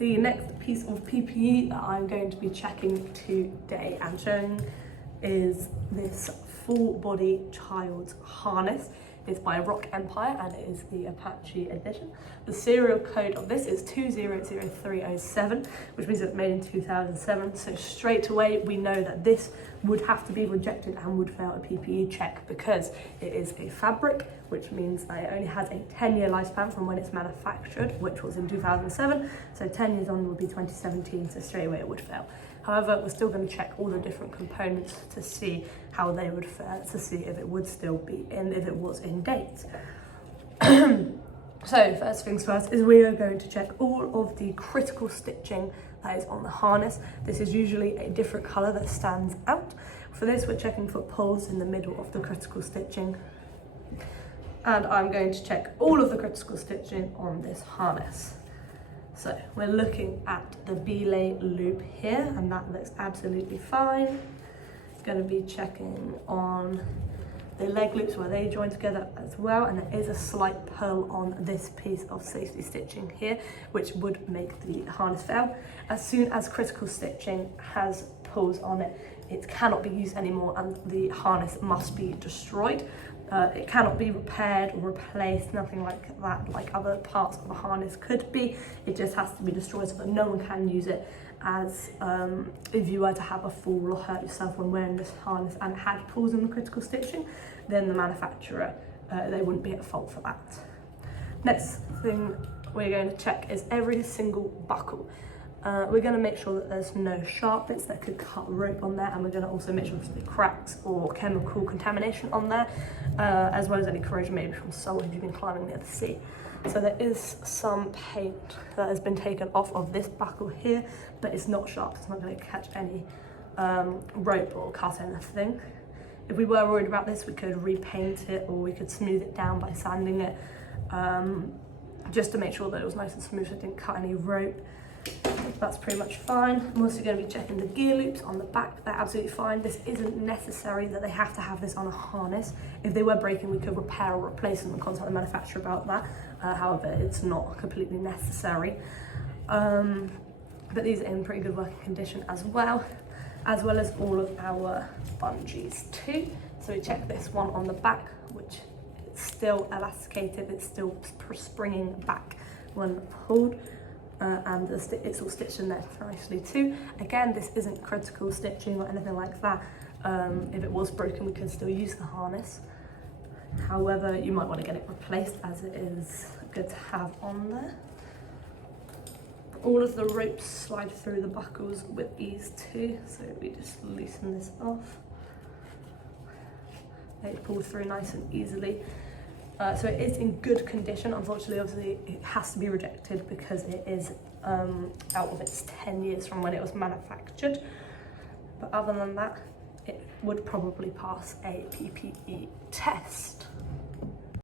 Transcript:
The next piece of PPE that I'm going to be checking today and showing is this full body child's harness. It's by Rock Empire and it is the Apache edition. The serial code of this is 200307, which means it's made in 2007. So straight away we know that this would have to be rejected and would fail a PPE check because it is a fabric, which means that it only has a 10-year lifespan from when it's manufactured, which was in 2007. So 10 years on would be 2017, so straight away it would fail. However, we're still going to check all the different components to see how they would fare, to see if it would still be in, if it was in date. So first things first is we are going to check all of the critical stitching that is on the harness. This is usually a different colour that stands out. For this, we're checking for pulls in the middle of the critical stitching. And I'm going to check all of the critical stitching on this harness. So we're looking at the belay loop here, and that looks absolutely fine. Going to be checking on the leg loops where they join together as well, and there is a slight pull on this piece of safety stitching here, which would make the harness fail. As soon as critical stitching has pulls on it, it cannot be used anymore and the harness must be destroyed. It cannot be repaired or replaced, nothing like that, like other parts of a harness could be. It just has to be destroyed so that no one can use it, as if you were to have a fall or hurt yourself when wearing this harness and it had pulls in the critical stitching, then the manufacturer, they wouldn't be at fault for that. Next thing we're going to check is every single buckle. We're going to make sure that there's no sharp bits that could cut rope on there, and we're going to also make sure there's no cracks or chemical contamination on there, as well as any corrosion maybe from salt if you've been climbing near the sea. So there is some paint that has been taken off of this buckle here, but it's not sharp, it's not going to catch any rope or cut anything. If we were worried about this, we could repaint it or we could smooth it down by sanding it, just to make sure that it was nice and smooth so it didn't cut any rope. That's pretty much fine. I'm also going to be checking the gear loops on the back. They're absolutely fine. This isn't necessary that they have to have this on a harness. If they were breaking, we could repair or replace them and contact the manufacturer about that. However, it's not completely necessary. But these are in pretty good working condition as well as all of our bungees too. So we check this one on the back, which is still elasticated. It's still springing back when pulled. And it's all stitched in there nicely too. Again, this isn't critical stitching or anything like that. If it was broken, we could still use the harness. However, you might want to get it replaced, as it is good to have on there. All of the ropes slide through the buckles with ease too, so we just loosen this off. They pull through nice and easily. So it is in good condition. Unfortunately, obviously, it has to be rejected because it is out of its 10 years from when it was manufactured. But other than that, it would probably pass a PPE test.